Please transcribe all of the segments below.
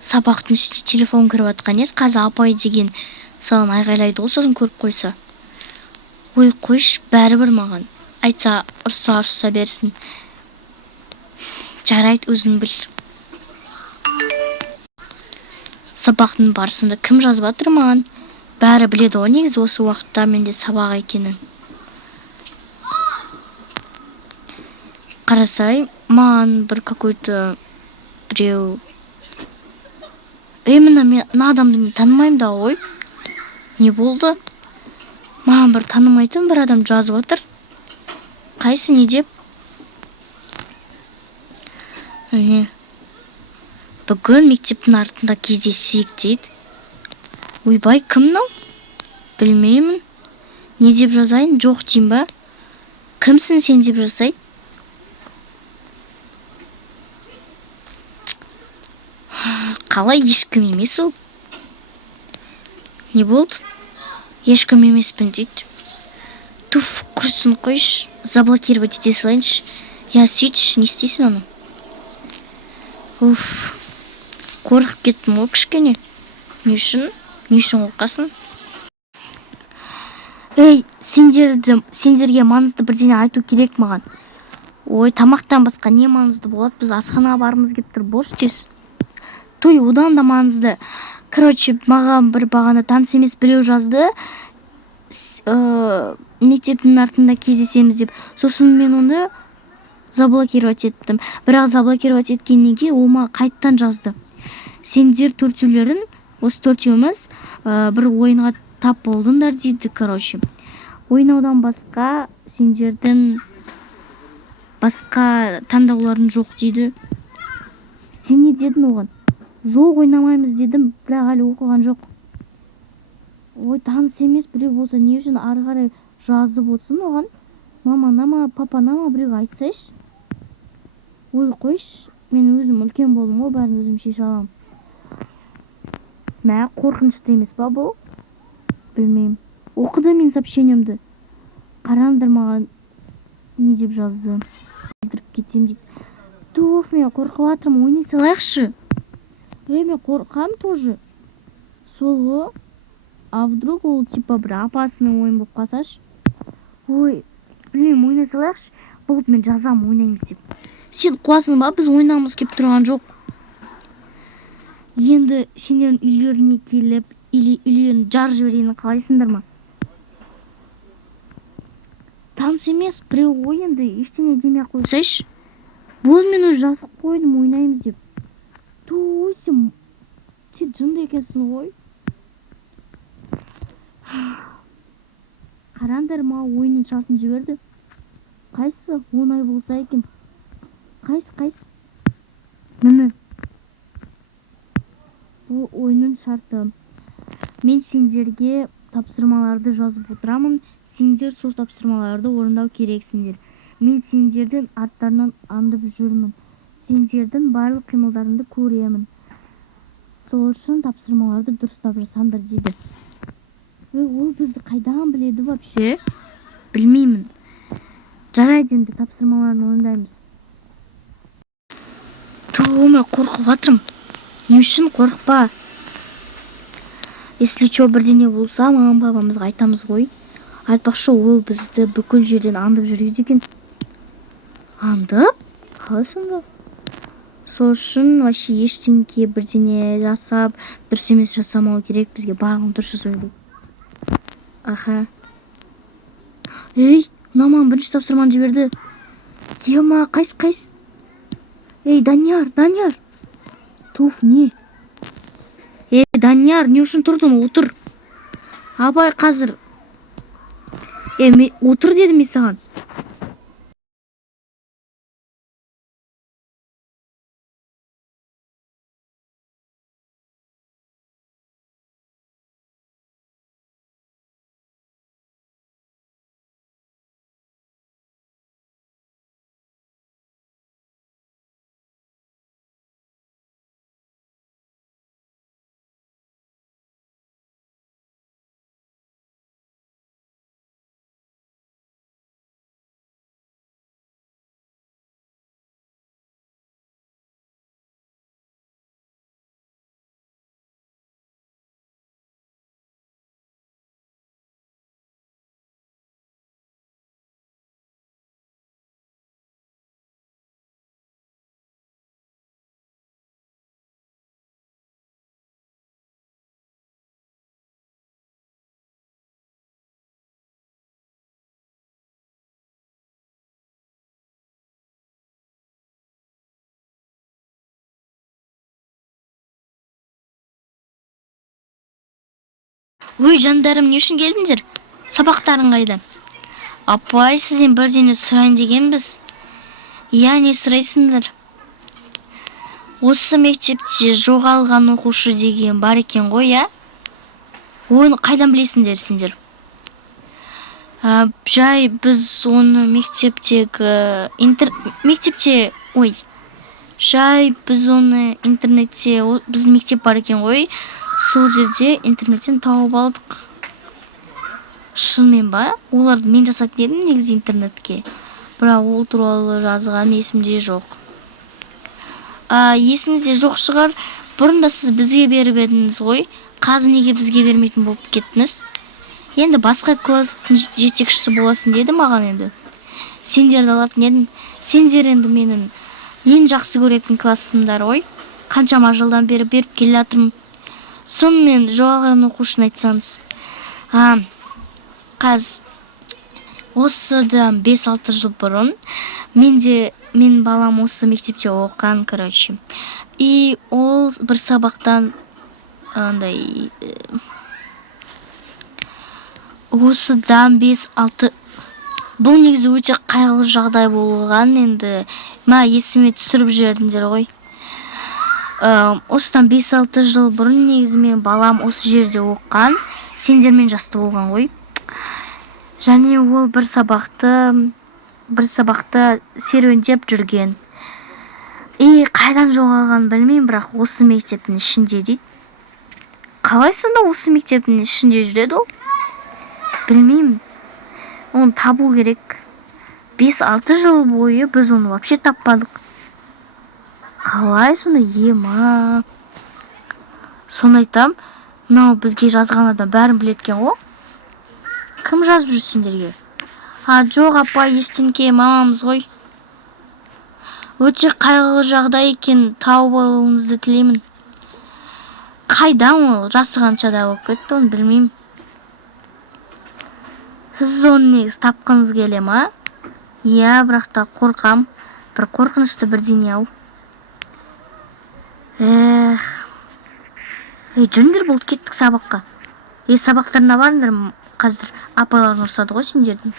сабақтың ішіне телефон кіріп жатқан ес, қазір апай деген саған айғайлайды ғой, сосын көріп қойса. Ой, қойшы, бәрібір маған. Айтса, ұрса берсін. Жарайды, өзің біл. Сабақтың барысында кім жазып жатыр маған? Бәрі біледі ғой негізі осы уақытта менде сабақ екенін. Қарасай, маған бір какой-то біреу. Мына адамды мен танымаймын да ғой. Не болды? Маған бір танымайтын бір адам жазып жатыр. Қайсы, не деп? Бүгін мектептің артында кездесейік дейді. Ойбай, кім мынау? Білмеймін. Не деп жазайын? Жоқ деймін ба? Кімсің сен деп жазайын? Қалай, ешкім емес ол? Не болды? Ешкім емеспін дейді. Туф, құрсын қойшы, заблокировать ете салайыншы. Я сөйтші, не істейсің оны? Уф, қорқып кеттім ғой кішкене. Не үшін қорқасың? Ей, сендерге маңызды бірдеңе айту керек маған. Ой, тамақтан басқа не маңызды болады? Біз асханаға барымыз кеп тұр, бош тез. Той, одан да маңызды. Короче, маған бір бағана таныс емес біреу жазды. Мектептің артында кездесеміз деп. Сосын мен оны заблокировать еттім. Бірақ заблокировать еткеннен кейін ол маған қайттан жазды. Сендер төртеулерің, осы төртеуміз бір ойынға тап болдыңдар дейді, короче. Ойнаудан басқа сендердің басқа таңдауларың жоқ дейді. Сен не дедің оған? Жоқ, ойнамаймыз дедім, бірақ әлі оқыған жоқ. Ой, таныс емес біреу болса не үшін ары қарай жазып отырсың оған? Мамана, папана біреу айтсайшы. Ой, қойшы, мен өзім үлкен болдым ғой, бәрін өзім шеше аламын. Мә, қорқынышты емес па бұл? Білмеймін. Оқыды мен сообщениемді. Қараңдар маған не деп жазды. Білдіріп кетсем дейді. Туф, мен қорқып жатырмын, ойнай салайықшы. Мен қорқам тоже. Сол ғой. А вдруг ол типа бір апасының ойын болып қалсашы? Ой, білмеймін, ойнай салайықшы. Болып мен жазам, ойнаймыз деп. Сен қуасың ба? Біз ойнамыз кеп тұрған жоқ. Енді сендердің үйлеріне келіп, үйлерін жар жіберейін қалайсыңдар ма? Таныс емес, біреу ғой, енді ештеңе демей қойсайшы. Бұл мен уже жазып қойдым, ойнаймыз деп. Туй, сен жынды екенсің ғой. Қараңдар, маған ойынның шартын жіберді. Қайсы? Оңай болса екен. Қайсы? Міне. Бұл ойынның шарты. Мен сендерге тапсырмаларды жазып отырамын. Сендер сол тапсырмаларды орындау керексіңдер. Мен сендердің арттарынан аңдып жүрмін. Сендердің барлық қимылдарыңды көремін. Сол үшін тапсырмаларды дұрыстап жасаңдар дейді. Ол бізді қайдан біледі вообще? Білмеймін. Жарайды, енді тапсырмаларын орындаймыз. Мен қорқып жатырмын. Не үшін? Қорықпа. Если что, бірдеңе болса, маған бабамызға айтамыз ғой. Айтпақшы, ол бізді бүкіл жерден аңдып жүреді екен. Аңдып? Қалай сонда? Сол үшін вообще ештеңке бірдеңе жасап, дұрыс емес жасамау керек, бізге барлығын дұрыс жасау керек. Аха. Ей, маған бірінші тапсырманы жіберді. Ема, қайсы? Ей, Данияр. Туф, не? Ей, Данияр, не үшін тұрдың? Отыр. Абай қазір. Отыр дедім мен саған. Ой, жандарым, не үшін келдіңдер? Сабақтарың қайда? Апай, сізден бірдеңе сұрайын дегенбіз. Я, не сұрайсыңдар? Осы мектепте жоғалған оқушы деген бар екен ғой, я? Оны қайдан білесіңдер сендер? Жай біз оны жай біз оны интернетте, біздің мектеп бар екен ғой, сол жерде интернеттен тауып алдық. Шынымен ба? Оларды мен жасатын едім негізі интернетке. Бірақ ол туралы жазған есімде жоқ. Есіңізде жоқ шығар, бұрында сіз бізге беріп едіңіз ғой, қазір неге бізге бермейтін болып кеттіңіз? Енді басқа класстың жетекшісі боласың деді маған енді. Сендерді алатын едім. Сендер енді менің ең жақсы көретін классымдар ғой. Қаншама жылдан бері беріп келе жатырмын. Сонымен жоғалған оқушыны айтсаңыз. Қазір осыдан 5-6 жыл бұрын мен балам осы мектепте оқыған, короче. И ол бір сабақтан осыдан 5-6 бұл негізі өте қайғылы жағдай болған, енді есіме түсіріп жібердіңдер ғой. Осыдан 5-6 жыл бұрын негізі мен балам осы жерде оқыған, сендермен жасты болған ғой. Және ол бір сабақта серуендеп жүрген. И қайдан жоғалған білмеймін, бірақ осы мектептің ішінде дейді. Қалай сонда осы мектептің ішінде жүреді ол? Білмеймін. Оны табу керек. 5-6 жыл бойы біз оны вообще таппадық. Қалай сонда, ема? Соны айтам, мынау бізге жазған адам бәрін білеткен ғой. Кім жазып жүр сендерге? Жоқ апа, естенке, мамамыз ғой. Өте қайғылы жағдай екен, тауып алуыңызды тілеймін. Қайдан ол? Жасығанша да болып кетті, оны білмеймін. Сіз оны негіз тапқыңыз келе ма? Иә, бірақ та қорқам. Бір қорқынышты бірдеңе ау. Жүріңдер, болып кеттік сабаққа. Сабақтарына барыңдар қазір. Апайларың ұрсады ғой сендердің.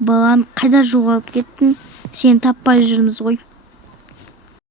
Балам, қайда жоғалып кеттің? Сені таппай жүрміз ғой.